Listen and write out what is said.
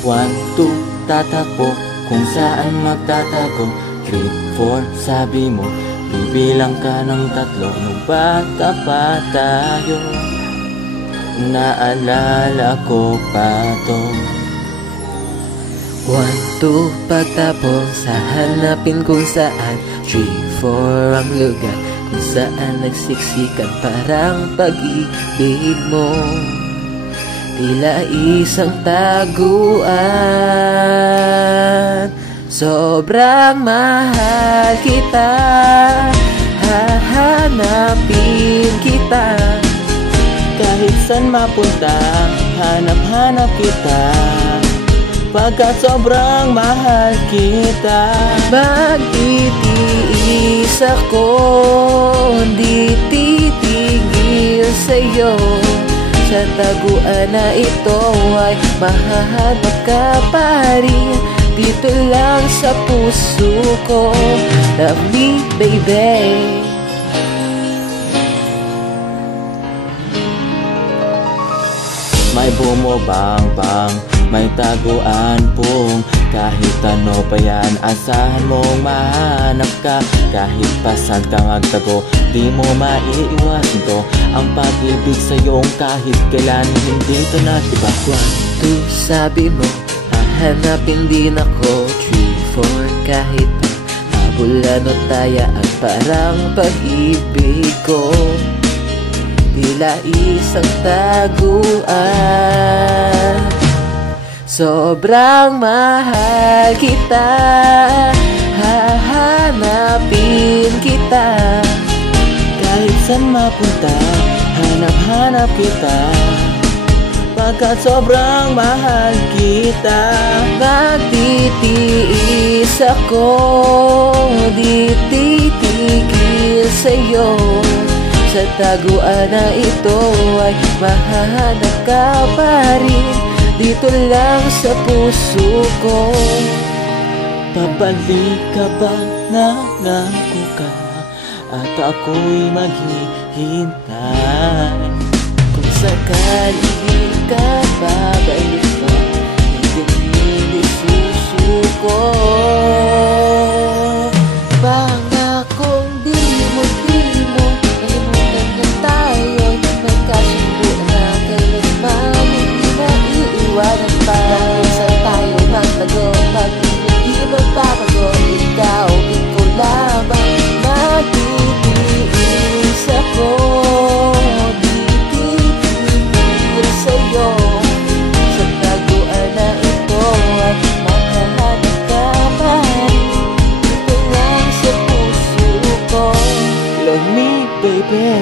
1, 2, tatakbo kung saan magtatago. 3, 4, sabi mo bibilang ka ng 3 nung bata pa tayo. Naalala ko pa to. 1, 2, pagtapos hahanapin kung saan. 3, 4, ang lugar kung saan nagsiksikan parang pag-ibig mo. Tila isang taguan. Sobrang mahal kita, hahanapin kita. Kahit saan mapunta, hanap-hanap kita. Pagkat sobrang mahal kita. Magtitiis ako, di titigil sa'yo. Sa taguan na ito ay mahahanap ka pa rin. Dito lang sa puso ko. Love me, baby. May bumubang-bang, may taguan pong. Kahit ano pa yan, asahan mong mahanap ka. Kahit pasan ka magtago, di mo maiiwasan to. Ang pag-ibig sa'yong kahit kailan hindi ito natibak. 1, 2, sabi mo hahanapin din ako. 3, 4, kahit pa habulan o taya at parang pag-ibig ko. Tila isang taguan. Sobrang mahal kita, hahanapin kita. Kahit saan mapunta, hanap-hanap kita. Pagkat sobrang mahal kita. Magtitiis ako, di titigil sa'yo. Sa taguan na ito ay mahahanap ka pa rin. Dito lang sa puso ko. Pabalik ka ba, nangako ka, at ako'y maghihintay. Kung sakali di ka babalik pa, hindi susuko. Pangakong di mo kalimutan na tayo'y magkasundo na kailanman hindi maiiwanan pa. Dahil saan tayo magtago, pag hindi magpapago, ikaw lamang. Magtitiis ako, di titigil sa'yo. Sa taguan na ito at mahahanap ka pa rin. Dito lang sa puso ko. Love me, baby.